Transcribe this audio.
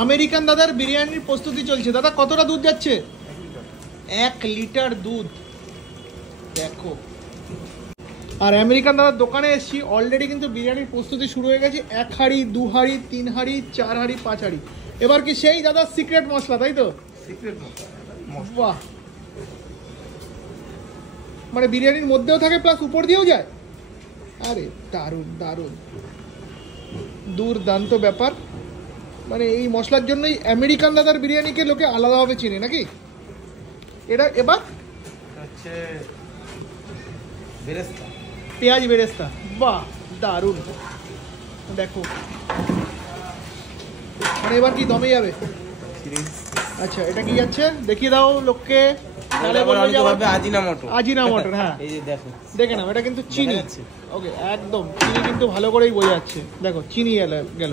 American দাদার বিরিয়ানির প্রস্তুতি চলছে। দাদা কতটা দুধ যাচ্ছে? 1 লিটার দুধ। দেখো, আর আমেরিকান দাদার দোকানে এসেছি, অলরেডি কিন্তু বিরিয়ানির প্রস্তুতি শুরু হয়ে গেছে। 1 হাঁড়ি, 2 হাঁড়ি, 3 হাঁড়ি, 4 হাঁড়ি, 5 হাঁড়ি। এবার কি সেই দাদার সিক্রেট মশলা, তাই তো? সিক্রেট মশলা। বাহ, মানে বিরিয়ানির মধ্যেও থাকে প্লাস উপর দিয়েও যায়। আরে দারুণ দারুণ, দুর্দান্ত ব্যাপার। মানে এই মশলার জন্যই আমেরিকান দাদার বিরিয়ানিকে লোকে আলাদাভাবে চিনে নাকি? এটা এবার হচ্ছে বেরেস্তা, পেঁয়াজ বেরেস্তা। বাহ দারুণ। দেখো, মানে এবার কি দমে যাবে? আচ্ছা, এটা কি যাচ্ছে দেখিয়ে দাও লোককে। আজিনামোটো। হ্যাঁ, এই যে দেখো, দেখে নাও, এটা কিন্তু চিনি। ওকে, একদম চিনি কিন্তু ভালো করেই বোঝা যাচ্ছে। দেখো চিনি গেল।